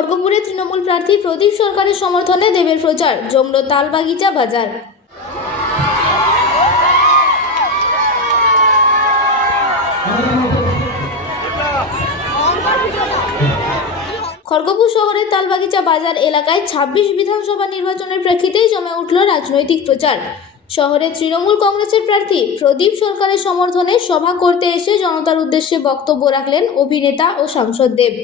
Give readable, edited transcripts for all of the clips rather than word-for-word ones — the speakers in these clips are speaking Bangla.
খড়গপুরে তৃণমূল প্রার্থী প্রদীপ সরকারের সমর্থনে দেবের প্রচার, জমল তালবাগিচা বাজার। খড়গপুর শহরের তালবাগিচা বাজার এলাকায় ২৬ বিধানসভা নির্বাচনের প্রেক্ষিতেই জমে উঠল রাজনৈতিক প্রচার। শহরের তৃণমূল কংগ্রেসের প্রার্থী প্রদীপ সরকারের সমর্থনে সভা করতে এসে জনতার উদ্দেশ্যে বক্তব্য রাখলেন অভিনেতা ও সাংসদ দেব।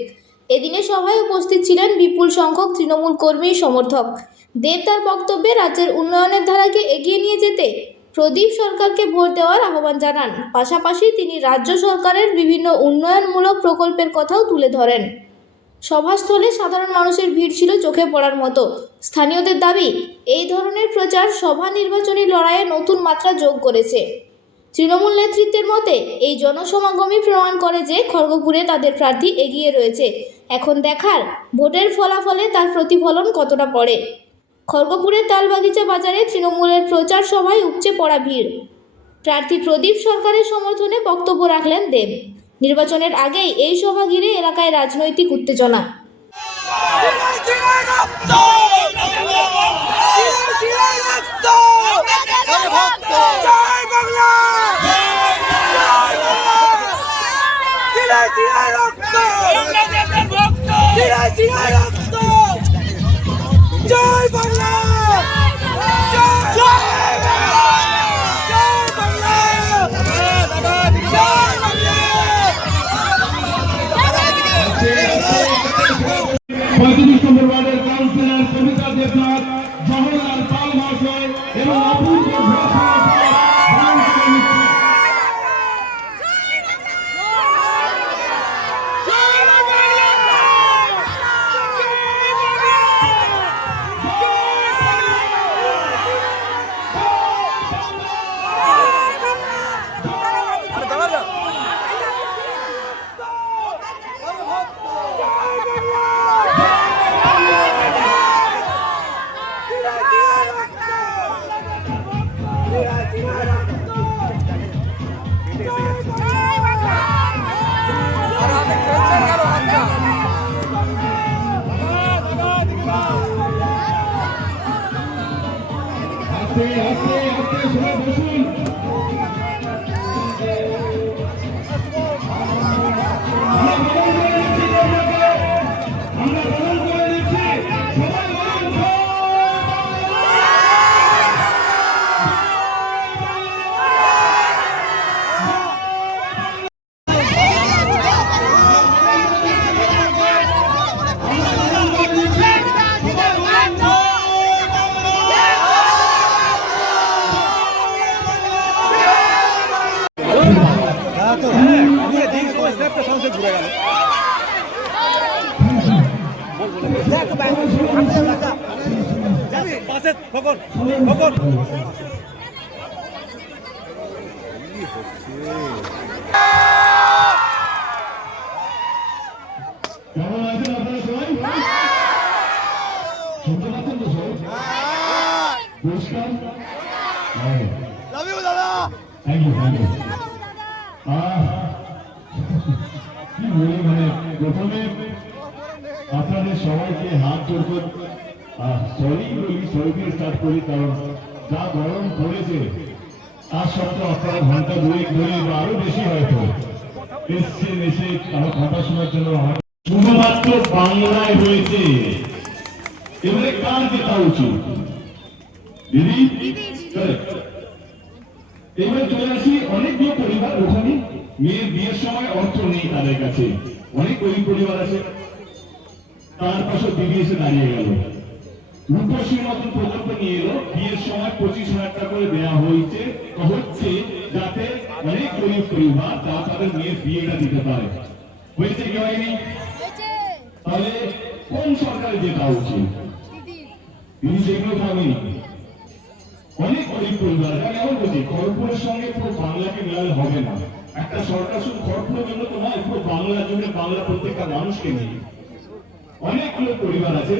এদিনে সভায় উপস্থিত ছিলেন বিপুল সংখ্যক তৃণমূল কর্মী সমর্থক। দেব তার বক্তব্যে রাজ্যের উন্নয়নের ধারাকে এগিয়ে নিয়ে যেতে প্রদীপ সরকারকে ভোট দেওয়ার আহ্বান জানান। পাশাপাশি তিনি রাজ্য সরকারের বিভিন্ন উন্নয়নমূলক প্রকল্পের কথাও তুলে ধরেন। সভাস্থলে সাধারণ মানুষের ভিড় ছিল চোখে পড়ার মতো। স্থানীয়দের দাবি, এই ধরনের প্রচার সভা নির্বাচনী লড়াইয়ে নতুন মাত্রা যোগ করেছে। তৃণমূল নেতৃত্বের মতে এই জনসমাগমই প্রমাণ করে যে খড়গপুরে তাদের প্রার্থী এগিয়ে রয়েছে। এখন দেখার ভোটের ফলাফলে তার প্রতিফলন কতটা পড়ে। খড়গপুরের তালবাগিচা বাজারে তৃণমূলের প্রচার সভায় উপচে পড়া ভিড়। প্রার্থী প্রদীপ সরকারের সমর্থনে বক্তব্য রাখলেন দেব। নির্বাচনের আগেই এই সভা ঘিরে এলাকায় রাজনৈতিক উত্তেজনা। জয় বাংলা, পঁয়ত্রিশ নম্বর ওয়ার্ডের কাউন্সিলর কবিতা দেবনাথ, জওহরলাল পাল মহাশয় এবং অপূর্ব প্রথমে আপনাদের সবাইকে হাত জোর করে সরি বলি, সরি দিয়ে স্টার্ট করি, কারণ যা গরম পড়েছে তার সত্ত্বেও আপনারা ঘন্টা দুয়েক ধরে বা আরো বেশি হয়তো এসছেন, এসে আমার কথা শোনার জন্য। শুধুমাত্র বাংলায় রয়েছে, এবারে কার জেতা উচিত? দিদি, এবার চলে আসি। অনেকগুলো পরিবার ওখানে মেয়ের বিয়ের সময় অর্থ নেই তাদের কাছে, অনেক গরিব পরিবার আছে, তার পাশে দিদি এসে দাঁড়িয়ে গেল, রূপশ্রীর মতন প্রকল্প নিয়ে এলো, বিয়ের সময় 25,000 টাকা করে দেওয়া হয়েছে, হচ্ছে যাতে অনেক গরিব পরিবার তাদের মেয়ের বিয়েটা দিতে পারে। হয়েছে কি হয়নি? তাহলে কোন সরকারে যেটা উচিত? তিনি সেগুলো ভাবেনি। অনেক গরিব পরিবার, আমি এমন বলছি, খড়গপুরের সঙ্গে পুরো বাংলাকে মেলালে হবে না। একটা সরকার শুধু খড়গপুরের জন্য তো নয়, পুরো বাংলার জন্য, বাংলা প্রত্যেকটা মানুষকে নিয়ে। অনেকগুলো পরিবার আছে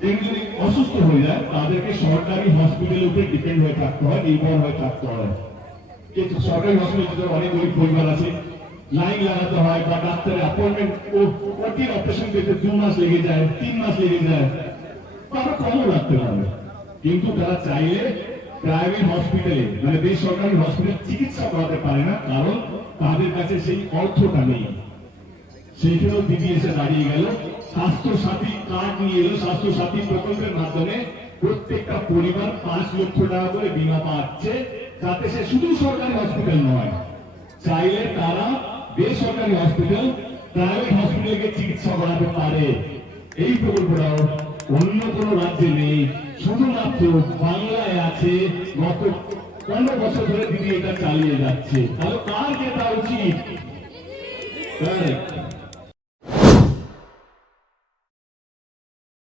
যেগুলো যদি অসুস্থ হয়ে যায় তাদেরকে সরকারি হসপিটালের উপরে ডিপেন্ড হয়ে থাকতে হয়, নির্ভর হয়ে থাকতে হয়। কিন্তু সরকারি হসপিটালে অনেক গরিব পরিবার আছে, লাইন লাগাতে হয় বা ডাক্তারের অ্যাপয়েন্টমেন্ট ওটির অপারেশন পেতে 2 মাস লেগে যায়, 3 মাস লেগে যায়, তারা কমও লাগতে পারে। কিন্তু তারা চাইলে প্রাইভেট হসপিটালে মানে বেসরকারি হসপিটাল চিকিৎসা করাতে পারে না, কারণ তাদের কাছে সেই অর্থটা নেই। সেইখানেও দিদি এসে দাঁড়িয়ে গেল, স্বাস্থ্য সাথী কার্ড নিয়ে এলো। স্বাস্থ্য সাথী প্রকল্পের মাধ্যমে প্রত্যেকটা পরিবার 5 লক্ষ টাকা করে বীমা পাচ্ছে, যাতে সে শুধু সরকারি হসপিটাল নয়, চাইলে তারা বেসরকারি হসপিটাল প্রাইভেট হসপিটালকে চিকিৎসা করাতে পারে। এই প্রকল্পটাও অন্য কোনো রাজ্যে নেই, শুধুমাত্র বাংলায় আছে। গত 15 বছর ধরে দিদি এটা চালিয়ে যাচ্ছে। তাহলে কার যেটা উচিত?